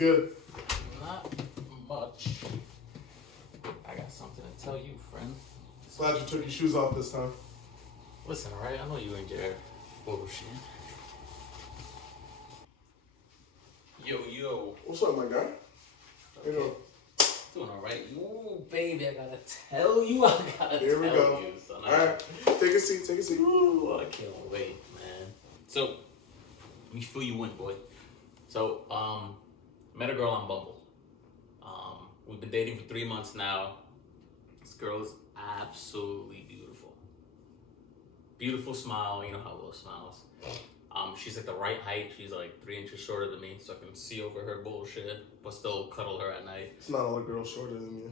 good? Not much. I got something to tell you, friend. Glad you took your shoes off this time. Listen, alright? I know you ain't your bullshit. Yo. What's up, my guy? You know. Doing alright. Ooh, baby, I gotta tell you. Here we go. You, son. Alright, take a seat. Ooh, I can't wait, man. So, let me fill you in, boy. So, met a girl on Bumble. We've been dating for 3 months now. This girl is absolutely beautiful. Beautiful smile, you know how Will smiles. She's like the right height. She's like 3 inches shorter than me, so I can see over her bullshit, but still cuddle her at night. It's not all the girls shorter than you.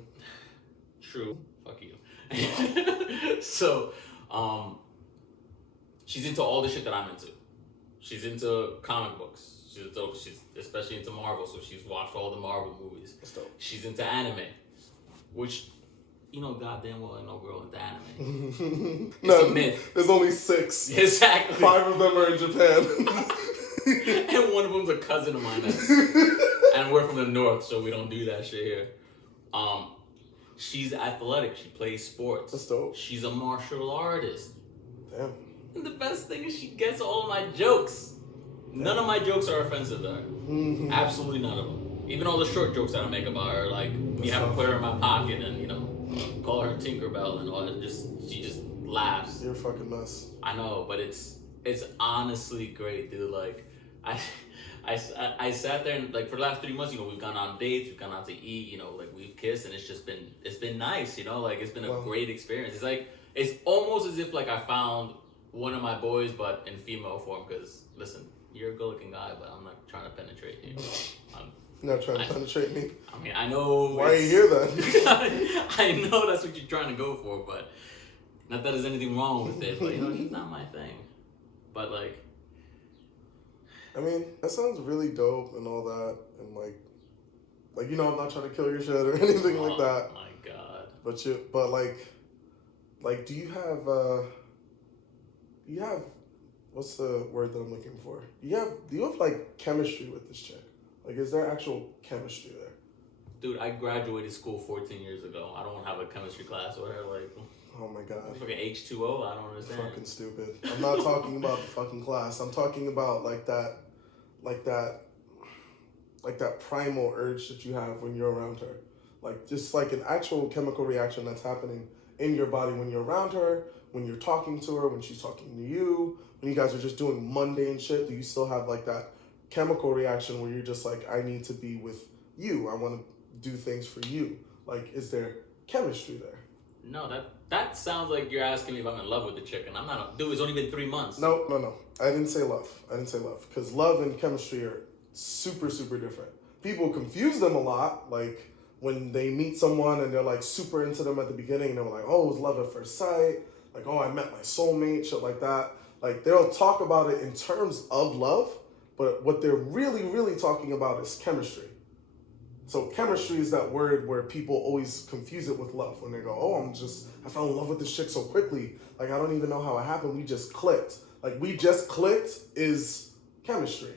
True. Fuck you. So, she's into all the shit that I'm into. She's into comic books. She's especially into Marvel, so she's watched all the Marvel movies. That's dope. She's into anime, which, you know goddamn well ain't no girl into anime. It's a myth. There's only 6. Exactly. 5 of them are in Japan. And one of them's a cousin of mine. And we're from the north, so we don't do that shit here. She's athletic. She plays sports. That's dope. She's a martial artist. Damn. And the best thing is she gets all of my jokes. None of my jokes are offensive to her. Mm-hmm. Absolutely none of them. Even all the short jokes that I make about her, like me having to put her in my pocket and, you know, call her Tinkerbell and all that. She just laughs. You're a fucking mess. I know, but it's honestly great, dude. Like, I sat there and, like, for the last 3 months, you know, we've gone on dates, we've gone out to eat, you know, like, we've kissed, and it's been nice, you know, like, it's been a great experience. It's like, it's almost as if, like, I found one of my boys, but in female form, because, listen, you're a good-looking guy, but I'm not trying to penetrate you. You're not trying to penetrate me? I mean, I know... Why are you here, then? I know that's what you're trying to go for, but not that there's anything wrong with it, but, you know, it's not my thing. But, like... I mean, that sounds really dope and all that, and, like you know, I'm not trying to kill your shit or anything like that. Oh, my God. But, do you have, what's the word that I'm looking for? Do you have like chemistry with this chick? Like, is there actual chemistry there? Dude, I graduated school 14 years ago. I don't have a chemistry class with her. Like, oh my God. Fucking H2O? I don't understand. Fucking stupid. I'm not talking about the fucking class. I'm talking about like that primal urge that you have when you're around her. Like, just like an actual chemical reaction that's happening in your body when you're around her, when you're talking to her, when she's talking to you, when you guys are just doing mundane shit. Do you still have like that chemical reaction where you're just like, I need to be with you, I want to do things for you? Like, is there chemistry there? No, that sounds like you're asking me if I'm in love with the chick, and I'm not. Dude, it's only been 3 months. No. I didn't say love. Because love and chemistry are super, super different. People confuse them a lot, like when they meet someone and they're like super into them at the beginning, and they're like, oh, it was love at first sight, like, oh, I met my soulmate, shit like that. Like, they'll talk about it in terms of love, but what they're really, really talking about is chemistry. So chemistry is that word where people always confuse it with love. When they go, oh, I fell in love with this chick so quickly. Like, I don't even know how it happened. We just clicked. Like, we just clicked is chemistry.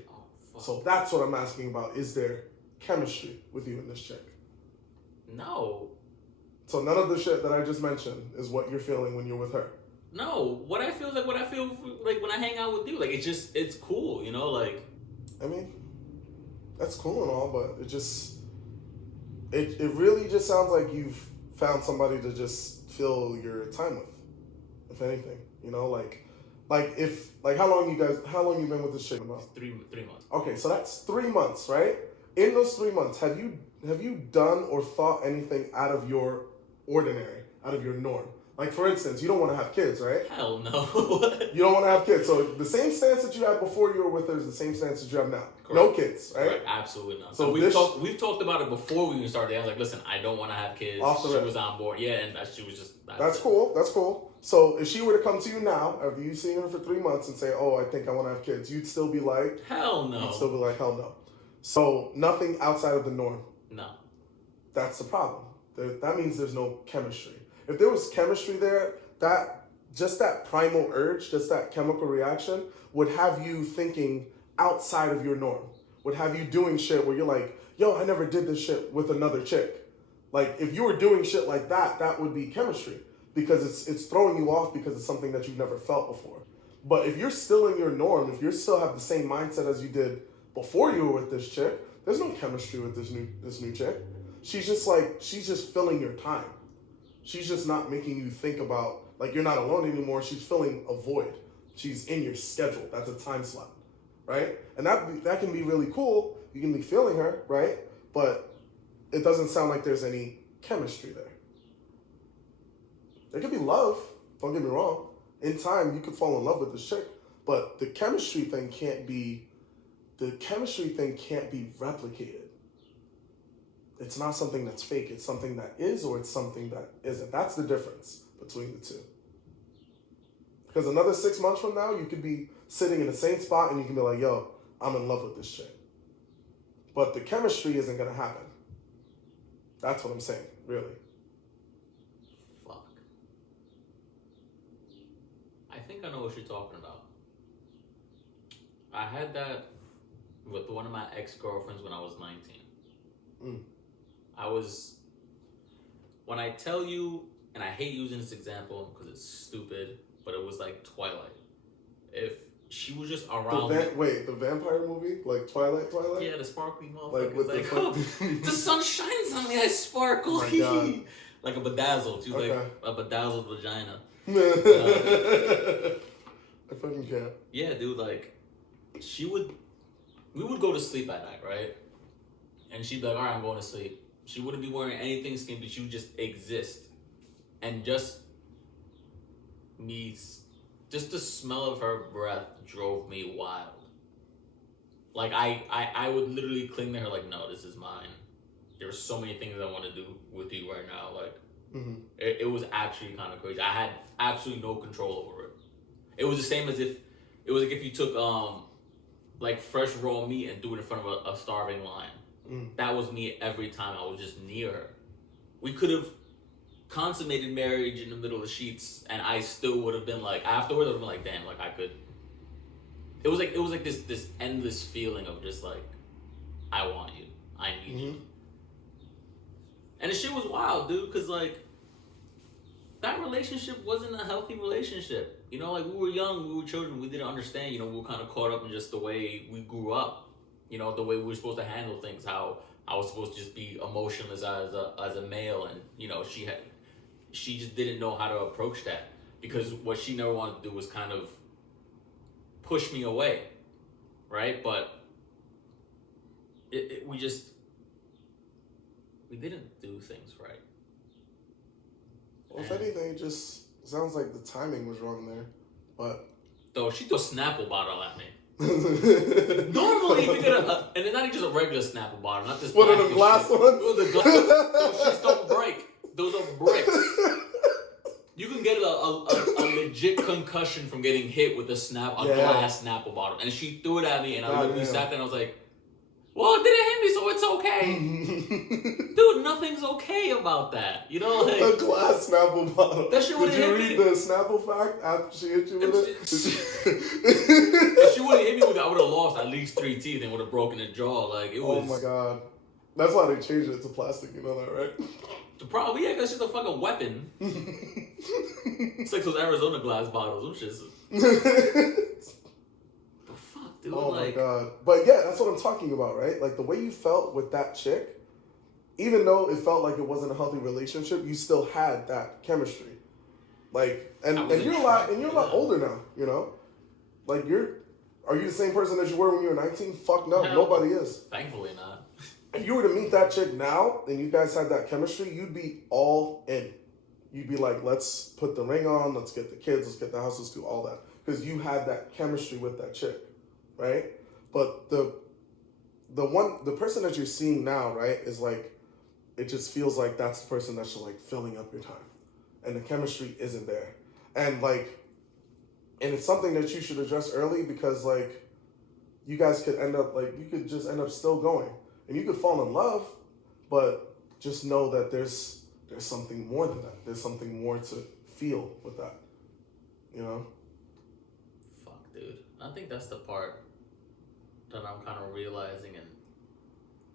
Oh, so that's what I'm asking about. Is there chemistry with you and this chick? No. So none of the shit that I just mentioned is what you're feeling when you're with her? No. What I feel is like what I feel like when I hang out with you. Like, it's cool, you know? Like, I mean, that's cool and all, but it really just sounds like you've found somebody to just fill your time with, if anything. You know, how long you been with this chick? 3 months. Okay, so that's 3 months, right? In those 3 months, have you done or thought anything out of your ordinary, out of your norm? Like, for instance, you don't want to have kids, right? Hell no. You don't want to have kids. So the same stance that you had before you were with her is the same stance that you have now. Correct. No kids, right? Correct. Absolutely not. So we've talked about it before we even started. I was like, listen, I don't want to have kids. She was on board. Yeah, and she was just... That's cool. So if she were to come to you now, after you seen her for 3 months and say, oh, I think I want to have kids, you'd still be like... Hell no. You'd still be like, hell no. So nothing outside of the norm. No. That's the problem. That means there's no chemistry. If there was chemistry there, that primal urge, just that chemical reaction would have you thinking outside of your norm, would have you doing shit where you're like, yo, I never did this shit with another chick. Like, if you were doing shit like that, that would be chemistry because it's throwing you off because it's something that you've never felt before. But if you're still in your norm, if you still have the same mindset as you did before you were with this chick, there's no chemistry with this new chick. She's just filling your time. She's just not making you think about, like, you're not alone anymore. She's filling a void. She's in your schedule. That's a time slot, right? And that can be really cool. You can be feeling her, right? But it doesn't sound like there's any chemistry there. There could be love. Don't get me wrong. In time, you could fall in love with this chick, but the chemistry thing can't be replicated. It's not something that's fake. It's something that is, or it's something that isn't. That's the difference between the two. Because another 6 months from now, you could be sitting in the same spot and you can be like, yo, I'm in love with this chick. But the chemistry isn't going to happen. That's what I'm saying, really. Fuck. I think I know what you're talking about. I had that with one of my ex-girlfriends when I was 19. When I tell you, and I hate using this example because it's stupid, but it was like Twilight. If she was just around... the vampire movie? Like Twilight? Yeah, the sparkly motherfucker. Like oh, the sun shines on me, I sparkle. Oh my God. Like a bedazzled. She was Okay. like a bedazzled vagina. I fucking can't. Yeah, dude, like, we would go to sleep at night, right? And she'd be like, all right, I'm going to sleep. She wouldn't be wearing anything skimpy. She would just exist. And just the smell of her breath drove me wild. Like, I would literally cling to her like, no, this is mine. There's so many things I want to do with you right now. Like, it was actually kind of crazy. I had absolutely no control over it. It was the same as if you took like fresh raw meat and threw it in front of a starving lion. That was me every time I was just near her. We could have consummated marriage in the middle of the sheets, and I still would have been like, afterwards I would have been like, damn, like I could. It was like this endless feeling of just like, I want you, I need you. And the shit was wild, dude, because like, that relationship wasn't a healthy relationship. You know, like, we were young, we were children, we didn't understand, you know, we were kind of caught up in just the way we grew up. You know, the way we were supposed to handle things, how I was supposed to just be emotionless as a male, and, you know, she just didn't know how to approach that, because what she never wanted to do was kind of push me away, right? But we didn't do things right. Well, if anything, it just sounds like the timing was wrong there. But though she threw a Snapple bottle at me. Normally, if you get and it's not even just a regular Snapple bottle, not this. One of the glass ones. The glass. Those shits don't break. Those are bricks. You can get a legit concussion from getting hit with a glass Snapple bottle, and she threw it at me, and I literally sat there and I was like, well, it didn't hit me, so it's okay. Dude, nothing's okay about that. You know, like, a glass Snapple bottle. That shit wouldn't hit me. Did you read the Snapple fact after she hit you with it? If she wouldn't hit me with it, I would have lost at least 3 teeth and would have broken a jaw. Like, it was. Oh my God. That's why they changed it to plastic, you know that, right? Probably, yeah, because it's a fucking weapon. It's like those Arizona glass bottles. Them shits. Dude, oh my God. But yeah, that's what I'm talking about, right? Like, the way you felt with that chick, even though it felt like it wasn't a healthy relationship, you still had that chemistry. Like, and you're a lot older now, you know? Like, are you the same person as you were when you were 19? Fuck no, nobody is. Thankfully not. If you were to meet that chick now and you guys had that chemistry, you'd be all in. You'd be like, let's put the ring on, let's get the kids, let's get the house, let's do all that. Because you had that chemistry with that chick. Right? But the person that you're seeing now, right, is like, it just feels like that's the person that's just like filling up your time. And the chemistry isn't there. And it's something that you should address early, because like, you guys could end up like, you could just end up still going. And you could fall in love, but just know that there's something more than that. There's something more to feel with that. You know? Fuck, dude. I think that's the part that I'm kind of realizing, and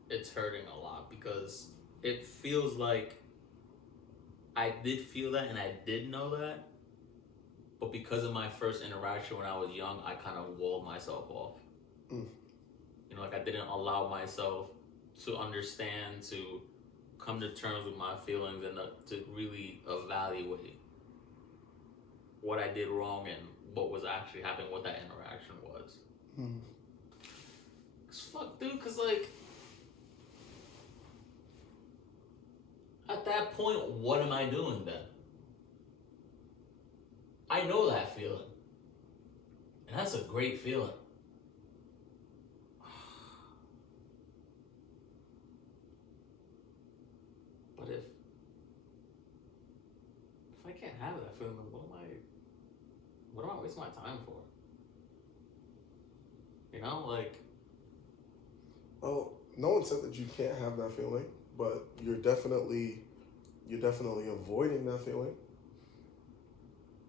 it's hurting a lot because it feels like I did feel that and I did know that, but because of my first interaction when I was young, I kind of walled myself off. Mm. You know, like I didn't allow myself to understand, to come to terms with my feelings, and to really evaluate what I did wrong and what was actually happening, what that interaction was. Mm. Cause fuck, dude, cause like, at that point, what am I doing then? I know that feeling. And that's a great feeling. But if I can't have that feeling, then what am I wasting my time for? You know, like, Well, no one said that you can't have that feeling, but you're definitely avoiding that feeling.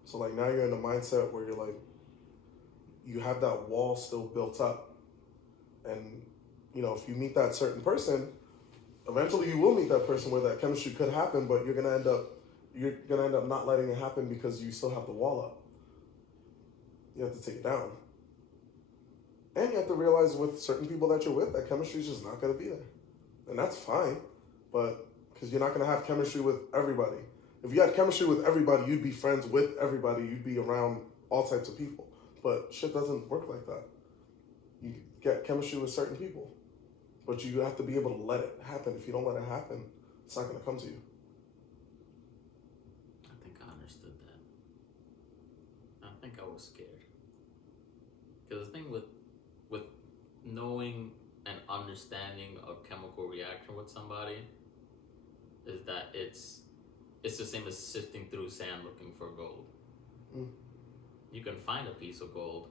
So like now you're in a mindset where you're like, you have that wall still built up, and you know if you meet that certain person, eventually you will meet that person where that chemistry could happen, but you're gonna end up not letting it happen because you still have the wall up. You have to take it down, and you have to realize with certain people that you're with, that chemistry is just not gonna be there, and that's fine, but because you're not gonna have chemistry with everybody. If you had chemistry with everybody, you'd be friends with everybody. You'd be around all types of people. But shit doesn't work like that. You get chemistry with certain people, but you have to be able to let it happen. If you don't let it happen, it's not going to come to you. I think I understood that. I think I was scared. Because the thing with knowing and understanding a chemical reaction with somebody is that it's the same as sifting through sand looking for gold. Mm. You can find a piece of gold,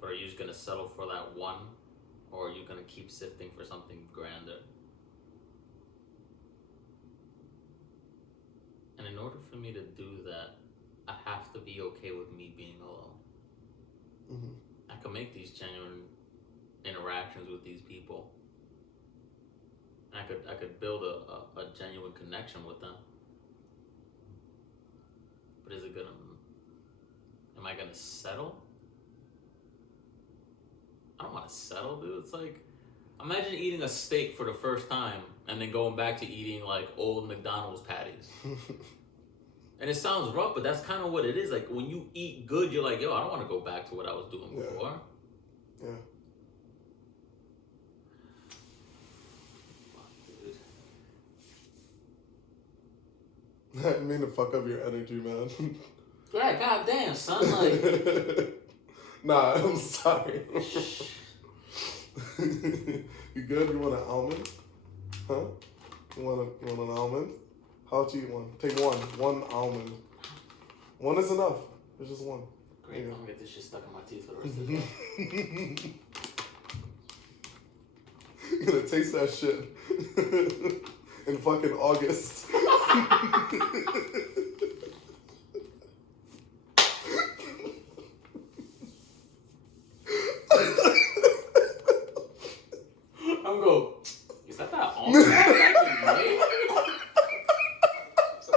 but are you just gonna settle for that one, or are you gonna keep sifting for something grander? And in order for me to do that, I have to be okay with me being alone. Mm-hmm. I can make these genuine interactions with these people. I could build a genuine connection with them. But is it gonna? Am I gonna settle? I don't want to settle, dude. It's like, imagine eating a steak for the first time and then going back to eating like old McDonald's patties. And it sounds rough, but that's kind of what it is. Like when you eat good, you're like, yo, I don't want to go back to what I was doing before. Yeah. I didn't mean to fuck up your energy, man. Yeah, goddamn, son. Like, nah, I'm sorry. You good? You want an almond? Huh? You want an almond? How would you eat one? Take one. One almond. One is enough. It's just one. Great, I'm gonna get this shit stuck in my teeth for the rest of the day. You're gonna taste that shit in fucking August.